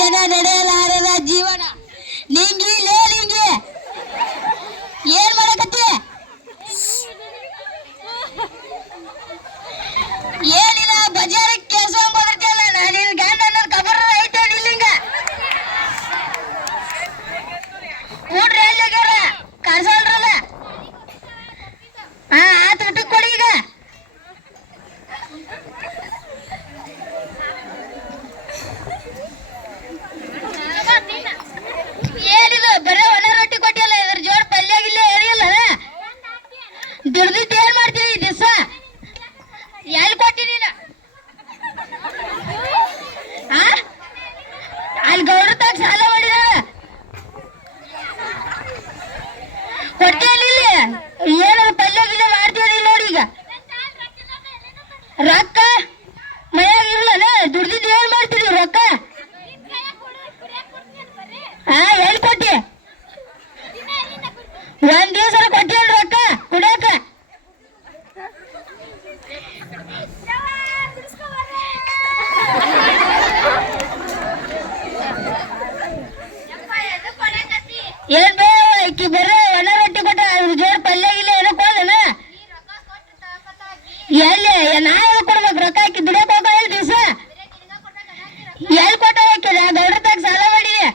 ಜನ ನಡೆಯಲಾರದ ಜೀವನ. ಲಿಂಗಿ ಲೇ ಲಿಂಗಿ, ಏನ್ ಮಾಡಕತ್ತಿ? ಏನಿಲ್ಲ, ಬಜಾರಕ್ಕೆ ಕೆಲಸ ಹೋಗಿರ್ತಿಯಲ್ಲ, ನಾನು ಗಂಡ ಅನ್ನೋದು ಖಬರ್ ಐತೆ ನಿಲ್ಲಿಂಗ. ಊಡ್ರಿ ಎಲ್ಲಿಗಾರ ಕಾಣಿಸಲ್ರಲ್ಲ. ಹಾ ಆತ ಊಟಕ್ಕೆ ಕೊಡಿ ಈಗ. ಏನಿದು ಬರೀ ಒಣ ರೊಟ್ಟಿ ಕೊಟ್ಟಿಲ್ಲ, ಇದ್ರ ಜೋಡ್ ಪಲ್ಯ ಗಿಲ್ಯ ಏನಿಲ್ಲ. ದುಡ್ದಿದ್ದು ಏನ್ ಮಾಡ್ತೀವಿ ದಿವಸ? ಎಲ್ಲಿ ಕೊಟ್ಟಿ ನೀನು? ಅಲ್ಲಿ ಗೌಡ್ರ ತಾಗ ಸಾಲ ಮಾಡಿದ ಕೊಟ್ಟಿಯಲ್ಲಿ. ಏನಾದ್ರು ಪಲ್ಯ ಗಿಲ್ಯ ಮಾಡ್ತೀವಿ ನೋಡಿ. ಈಗ ರೊಕ್ಕ ಮನ್ಯಾಗ ಇರ್ಲನ, ದುಡ್ದಿದ್ದು ಏನ್ ಮಾಡ್ತೀವಿ ರೊಕ್ಕ? ಎಲ್ಲಿ ಕೊಟ್ಟಿ? ಒಂದ್ ದಿವಸ ಕೊಟ್ಟಿಲ್ಲ ರೊಕ್ಕ ಕುಡಿಯಕ. ಏನ್ ಬೇ ಈಕಿ ಬರೀ ಒಣ ರೊಟ್ಟಿ ಕೊಟ್ಟ, ಜೋಡ್ ಪಲ್ಯ ಗಿಲ್ಯ ಏನೋ ಕೊಡನ? ಎಲ್ಲಿ ನಾ ಎಲ್ಲಿ ಕೊಡ್ಬೇಕು ರೊಕ್ಕ? ಹಾಕಿ ದುಡಿಯಕ್ ಹೋಗ ದಿವಸ. ಎಲ್ಲಿ ಕೊಟ್ಟ ಹಾಕಿ ಗೌಡ್ರ ತಾಗ ಸಾಲ ಮಾಡಿದೆ.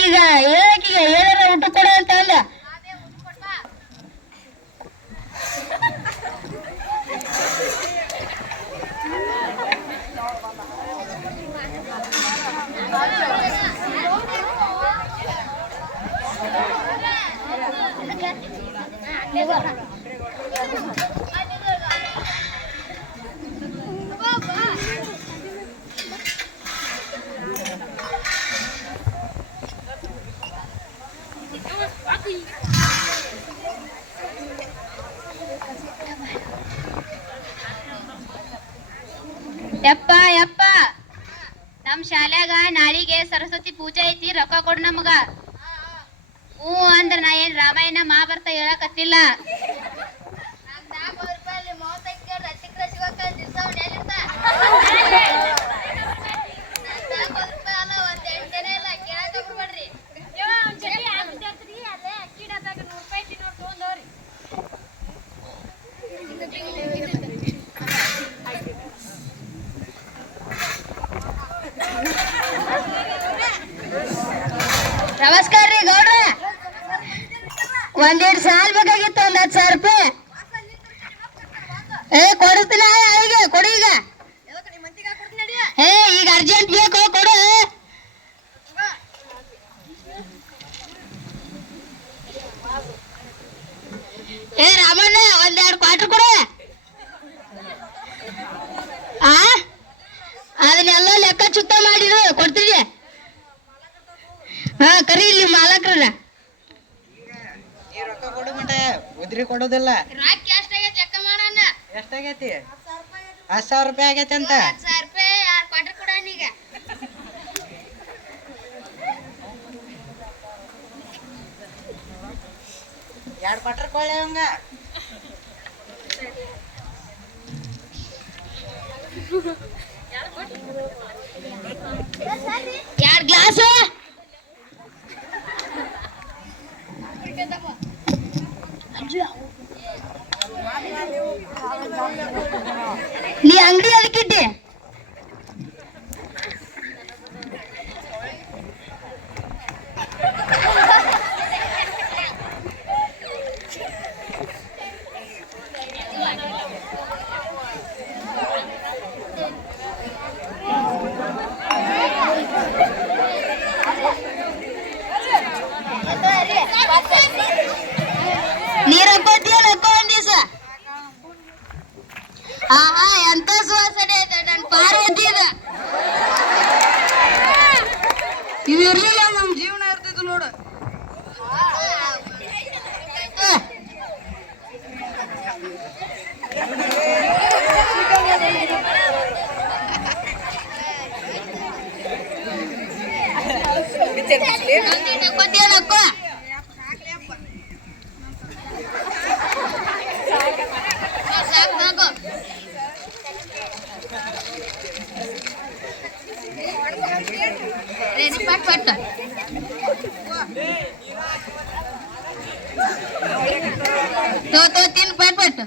ಈಗ ಹೇಳಕೀಗ ಏನಾರ ಊಟ ಕೊಡ ಅಂತ ಅಂದ. ಯಪ್ಪ ಯಪ್ಪ, ನಮ್ ಶಾಲ್ಯಾಗ ನಾಳಿಗೆ ಸರಸ್ವತಿ ಪೂಜೆ ಐತಿ, ರೊಕ್ಕ ಕೊಡ್ ನಮಗ. ಹ್ಞೂ ಅಂದ್ರ ನಾ ಏನ್ ರಾಮಾಯಣ ಮಹಾಭಾರತ ಹೇಳಕತ್ತಿಲ್ಲ. ನಮಸ್ಕಾರ ರೀ ಗೌಡ್ರ, ಒಂದೆರಡು ಸಾಲ್ ಬೇಕಾಗಿತ್ತು, 10,000 ರೂಪಾಯಿ. ಕೊಡಿಸ್ತೀನಿ ಅವರಿಗೆ, ಕೊಡಿ ಈಗ. ಈಗ ಅರ್ಜೆಂಟ್ ಬೇಕು, ಕೊಡು. ರಾಮಣ್ಣ ಒಂದೆರಡು ಕ್ವಾರ್ಟರ್ ಕೊಡು. ಅದನ್ನೆಲ್ಲ ಲೆಕ್ಕ ಚುತ್ತ ಮಾಡಿರು, ಕೊಡ್ತೀವಿ. ಕರಿ ಇಲ್ಲಿ ಮಾಲಕ್ರ. ರೊಕ್ಕ ಕೊಡು ಮಟ ಉದ್ರಿ ಕೊಡೋದಿಲ್ಲ. ಲೆಕ್ಕ ಮಾಡೋಣ. ಎಷ್ಟಾಗೈತಿ? 10,000 ರೂಪಾಯಿ ಆಗೈತೆ ಅಂತ. 10,000 ರೂಪಾಯಿ 2 ಕ್ವಾರ್ಟರ್ ಕೊಡೋಣ ಈಗ. 2 ಕ್ವಾರ್ಟರ್ ಕೊಳ್ಳೆ ಹಂಗ. ಎರಡು ಗ್ಲಾಸ್. ನೀ ಅಂಗಡಿ ಅದಕ್ಕಿದ್ದೆ? ನೀರಪ್ಪ ಒಂದ್ ದಿವಸ. ಎಂತ ಸುವಾಸನೆ ಐತೆ, ನನ್ ಪಾರ ಎದ್ದಿದ. ಇದು ಇರ್ಲಿಲ್ಲ ನಮ್ ಜೀವನ ಇರ್ತಿತ್ತು ನೋಡು. ಪೆಟ್ಟ ತಿನ್ ಪೆಟ್ ಪೆಟ್ಟ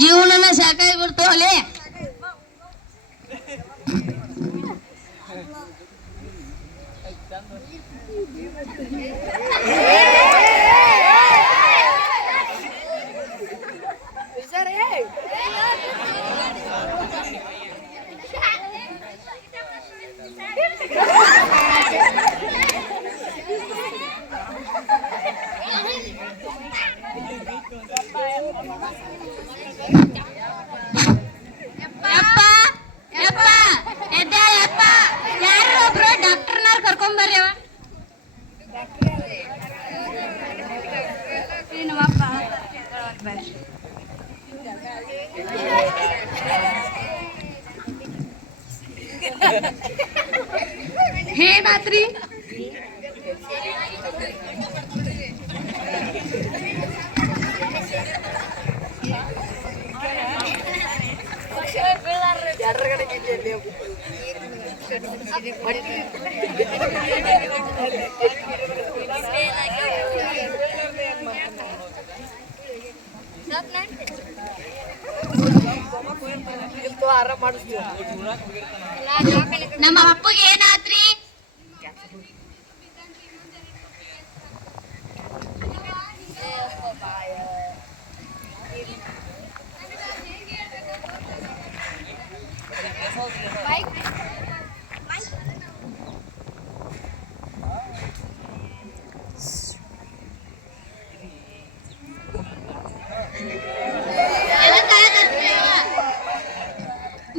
ಜೀವನನ ಸಾಕಾಗಿ ಬಿಡ್ತಾವ ಅಲ್ಲೇ ಕರ್ಕೊಂಬರ್ರಿ ಏನಾತ್ರಿ ನಮ್ಮ ಅಪ್ಪಗೆ ಏನಾತ್ರಿ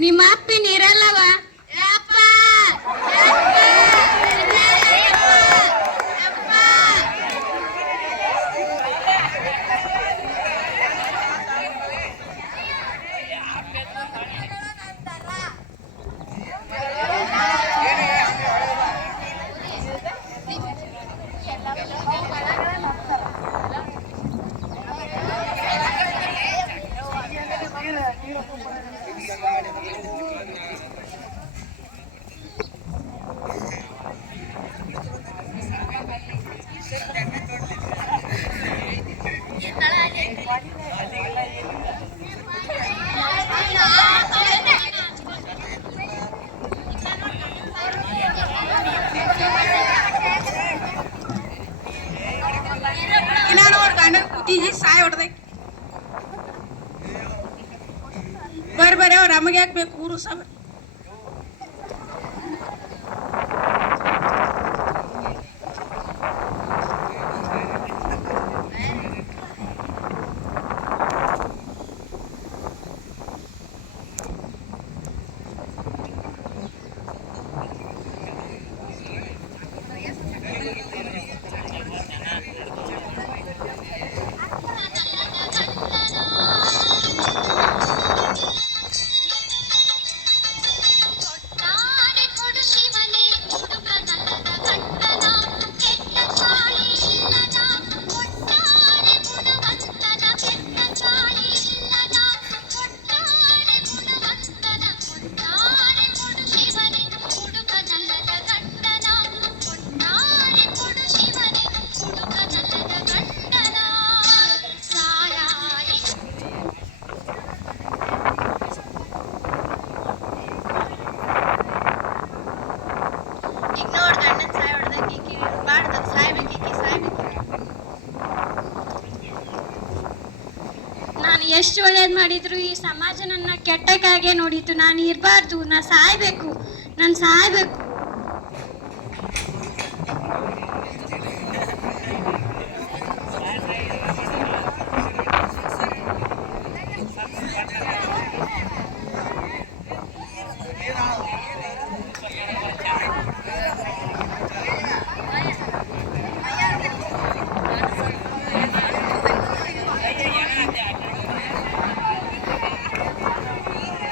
ನಿಮ್ಮ ಅಪ್ಪಿ ನೀರಲ್ಲವ ಸಾಯ ಹೊಡೆದ ಬರ್ಬರಿ ಅವ್ರು ನಮಗೆ ಯಾಕೆ ಬೇಕು ಊರು ಸಬ ಎಷ್ಟು ಒಳ್ಳೇದು ಮಾಡಿದ್ರು ಈ ಸಮಾಜ ನನ್ನ ಕೆಟ್ಟಕ್ಕಾಗೆ ನೋಡಿತು. ನಾನು ಇರಬಾರ್ದು, ನಾನು ಸಾಯ್ಬೇಕು.